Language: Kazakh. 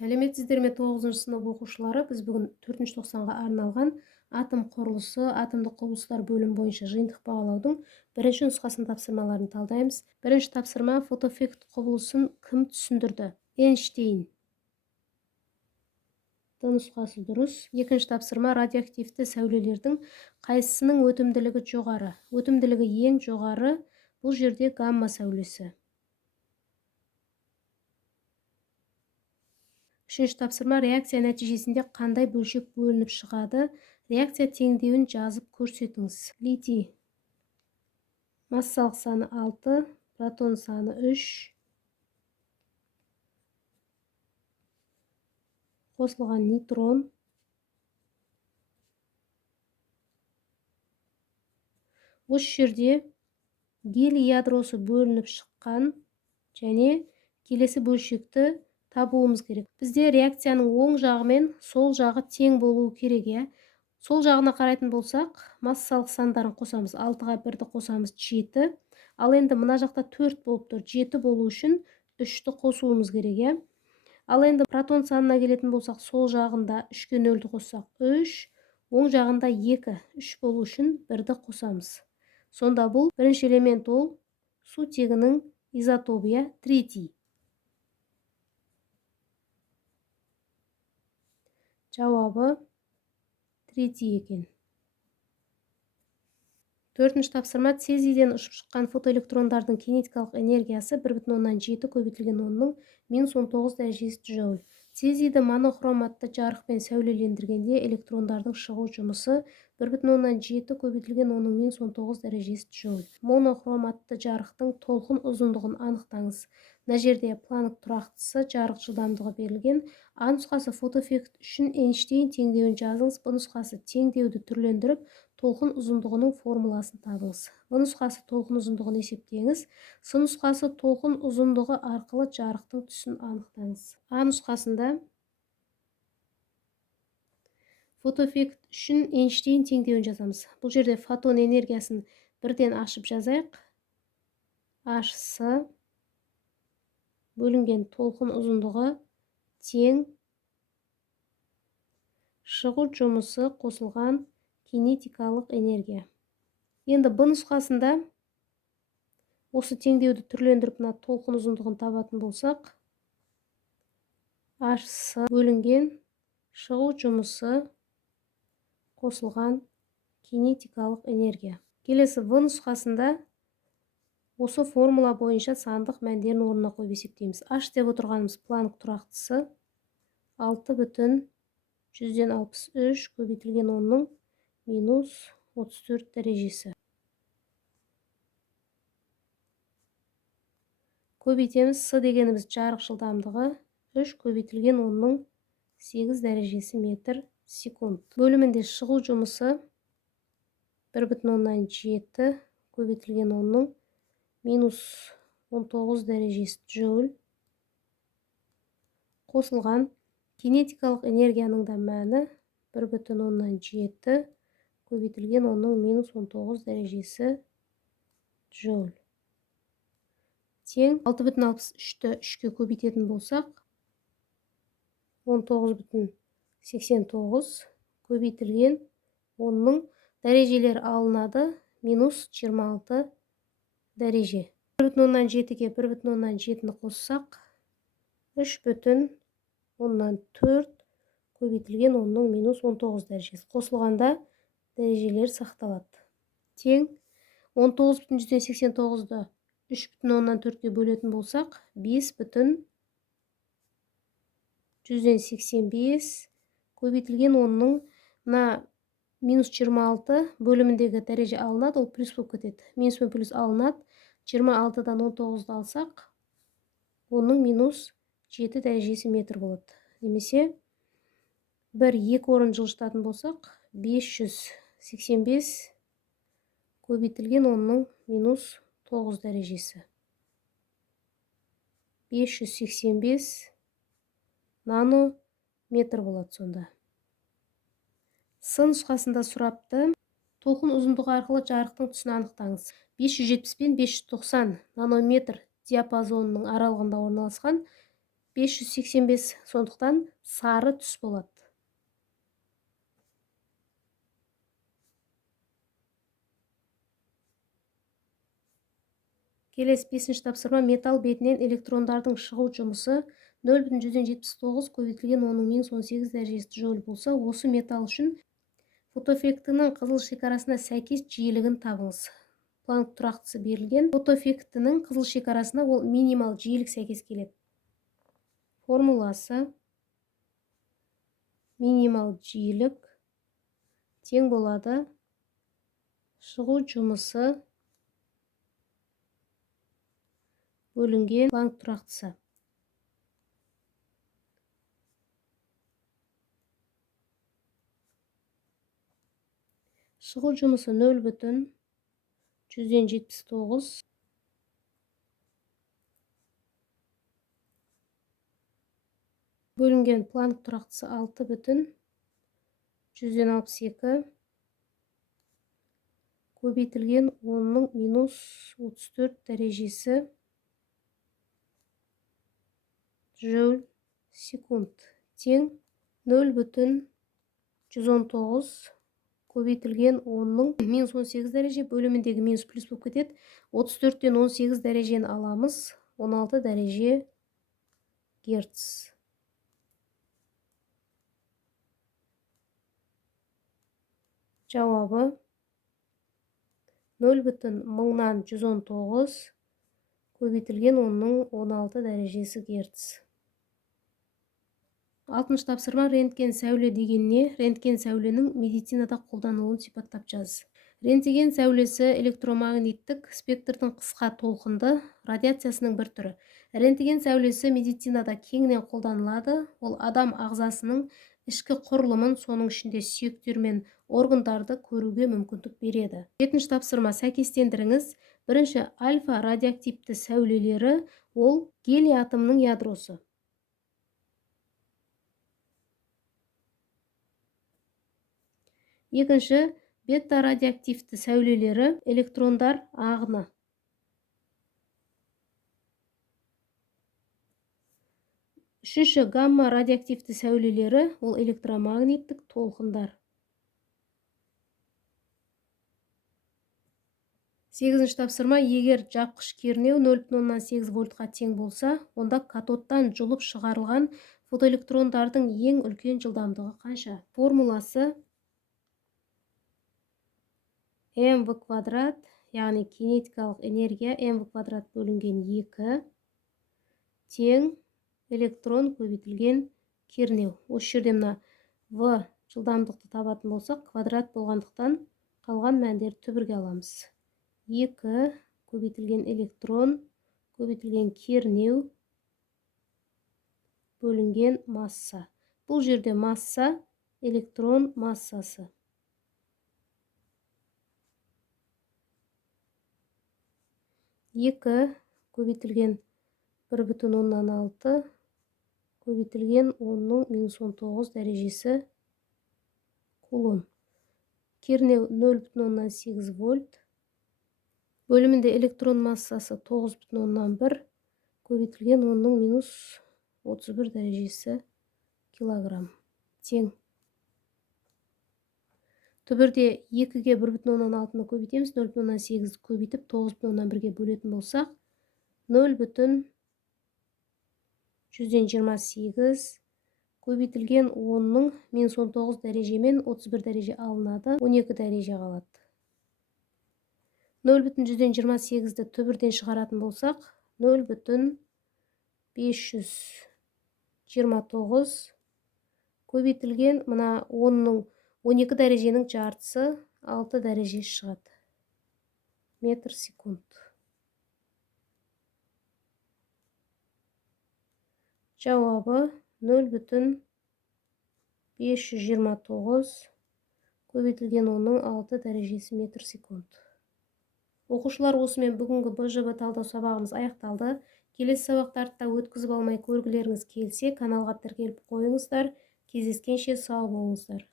Сәлеметсіздер ме 9 сынып оқушылары? Біз бүгін 4 тоқсанға арналған атом құрылысы, атомдық құбылыстар бөлім бойынша жиынтық бағалаудың бірінші нұсқасын тапсырмаларын талдаймыз. Бірінші тапсырма: фотоэффект құбылысын кім түсіндірді? Эйнштейн. Нұсқасы дұрыс. Екінші тапсырма: радиоактивті сәулелердің қайсысының өтімділігі жоғары? Өтімділігі ең жоғары бұл жерде гамма сәулесі. Үшінші тапсырма: реакция нәтижесінде қандай бөлшек бөлініп шығады? Реакция теңдеуін жазып көрсетіңіз. Литий. Массалық саны 6, протон саны 3. Қосылған нейтрон. Осы жерде гелий ядросы бөлініп шыққан және келесі бөлшекті табуымыз керек. Бізде реакцияның оң жағы мен сол жағы тең болуы керек. Сол жағына қарайтын болсақ, массалық сандарын қосамыз. 6-ға 1-ді қосамыз 7. Ал енді мына жақта 4 болып тұр. 7 болу үшін 3-ті қосуымыз керек. Ал енді протон санына келетін болсақ, сол жағында 3-ке 0-ді қоссақ 3, оң жағында 2, 3 болу үшін 1-ді қосамыз. Сонда бұл бірінші элемент ол сутегінің изотопы, тритий. Жауабы тритий екен. Төртінші тапсырма: цезийден ұшып шыққан фотоэлектрондардың кинетикалық энергиясы 1,7 көбейтілген 10-ның -19 дәрежесі джоуль. Цезийді монохроматты жарықпен сәулелендіргенде электрондардың шығу жұмысы 1,7 көбейтілген 10-ның -19 дәрежесі джоуль. Монохроматты жарықтың толқын ұзындығын анықтаңыз. Мына жерде Планк тұрақтысы жарық жылдамдығы берілген. А нұсқасы: фотоэффект үшін Эйнштейн теңдеуін жазыңыз. Б нұсқасы: теңдеуді түрлендіріп толқын ұзындығының формуласын табыңыз. В нұсқасы: толқын ұзындығын есептеңіз. С нұсқасы: толқын ұзындығы арқылы жарықтың түсін анықтаңыз. А нұсқасында фотоэффект үшін Эйнштейн теңдеуін жазамыз. Бұл жерде фотон энергиясын бірден ашып жазайық. H бөлінген толқын ұзындығы тең шығу жұмысы қосылған кинетикалық энергия. Енді Б нұсқасында осы теңдеуді түрлендіріп толқын ұзындығын табатын болсақ, H бөлінген шығу жұмысы қосылған кинетикалық энергия. Келесі В нұсқасында осы формула бойынша сандық мәндерін орнына қойып есептейміз. H деп отырғанымыз Планк тұрақтысы 6,163 көбейтілген 10-ның -34 дәрежесі. Көбейтеміз. С дегеніміз жарық жылдамдығы 3 көбейтілген 10-ның 8 дәрежесі метр секунд. Бөлімінде шығу жұмысы 1,7 көбейтілген 10-ның -19 дәрежесі джоуль. Қосылған кинетикалық энергияның да мәні 1,7 көбейтілген 10-ның -19 дәрежесі джоуль. Тең 6,63-ті 3-ке көбейтетін болсақ, 19,89 көбейтілген 10-ның дәрежелер алынады -26 дәреже. 1,7-ге 1,7-ні қоссақ, 3,4 көбейтілген 10-ның -19 дәрежесі. Қосылғанда дәрежелер сақталады. Тең 19,89-ды 3,4-ге бөлетін болсақ, 5,185 көбейтілген 10-ның -26 бөліміндегі дәреже алынады, ол плюс болып кетеді. Минус пен плюс алынады. 26-дан 19-ды алсақ, оның -7 дәрежесі метр болады. Немесе 1-2 орын жылжытатын болсақ, 585 көбейтілген 10-ның -9 дәрежесі. 585 нанометр болады сонда. С нұсқасында сұрапты: толқын ұзындығы арқылы жарықтың түсін анықтаңыз. 570 пен 590 нанометр диапазонының аралығында орналасқан 585, сондықтан сары түс болады. Келесі 5-ші тапсырма. Металл бетінен электрондардың шығу жұмысы 0,179 көбейтілген 10-18 дәрежесі джоуль болса, осы металл үшін фотоэффектінің қызыл шекарасына сәйкес жиілігін табыңыз. Планк тұрақтысы берілген. Фотоэффектінің қызыл шекарасына ол минимал жиілік сәйкес келеді. Формуласы: минимал жиілік тең болады шығу жұмысы бөлінген планк тұрақтысы. Шығу жұмысы 0,179 бөлінген планк тұрақтысы 6,162 көбейтілген 10-34 дәрежесі джоуль секунд тең 0,119 көбейтілген 10-18 дәреже бөліміндегі минус плюс болып кетеді. 34-тен 18 дәрежені аламыз. 16 дәреже герц. Жауабы 0,119 көбейтілген 16 дәрежесі герц. 6-шы тапсырма. Рентген сәуле деген не? Рентген сәуленің медицинада қолданылуын сипаттап жаз. Рентген сәулесі электромагниттік спектрдің қысқа толқынды радиациясының бір түрі. Рентген сәулесі медицинада кеңінен қолданылады. Ол адам ағзасының ішкі құрылымын, соның ішінде сүйектер мен органдарды көруге мүмкіндік береді. 7-ші тапсырма. Сәйкестендіріңіз. Бірінші, альфа радиоактивті сәулелері ол гелий атомының ядросы. Екінші, бета радиоактивті сәулелері электрондар ағыны. Үшінші, гамма радиоактивті сәулелері ол электромагниттік толқындар. 8-ші тапсырма. Егер жапқыш кернеу 0,8 вольтқа тең болса, онда катодтан жұлып шығарылған фотоэлектрондардың ең үлкен жылдамдығы қанша? Формуласы: mv², яғни кинетикалық энергия mv² бөлінген 2 тең электрон көбейтілген кернеу. Осы жерде мына v жылдамдықты табатын болсақ, квадрат болғандықтан қалған мәндер түбірге аламыз. 2 көбейтілген электрон көбейтілген кернеу бөлінген масса. Бұл жерде масса электрон массасы. 2 көбейтілген 1,6 көбейтілген 10-19 дәрежесі кулон. Кернеу 0,8 вольт. Бөлімінде электрон массасы 9,1 көбейтілген 10-31 дәрежесі килограмм. Тең. Түбірде 2-ге 1,6-ны көбейтеміз, 0,8 көбейтіп 9,1-ге бөлетін болсақ, 0,128 көбейтілген 10-19 дәрежемен 31 дәреже алынады, 12 дәреже қалады. 0,128-ді түбірден шығаратын болсақ, 0,529 көбейтілген мына 12 дәреженің жартысы 6 дәреже шығады. Метр секунд. Жауабы 0,529 көбейтілген 6 дәрежесі метр секунд. Оқушылар, осымен бүгінгі БЖБ талдау сабағымыз аяқталды. Келесі сабақтарды өткізіп алмай көргілеріңіз келсе, каналға тіркеліп қойыңыздар. Кездескенше сау болыңыздар.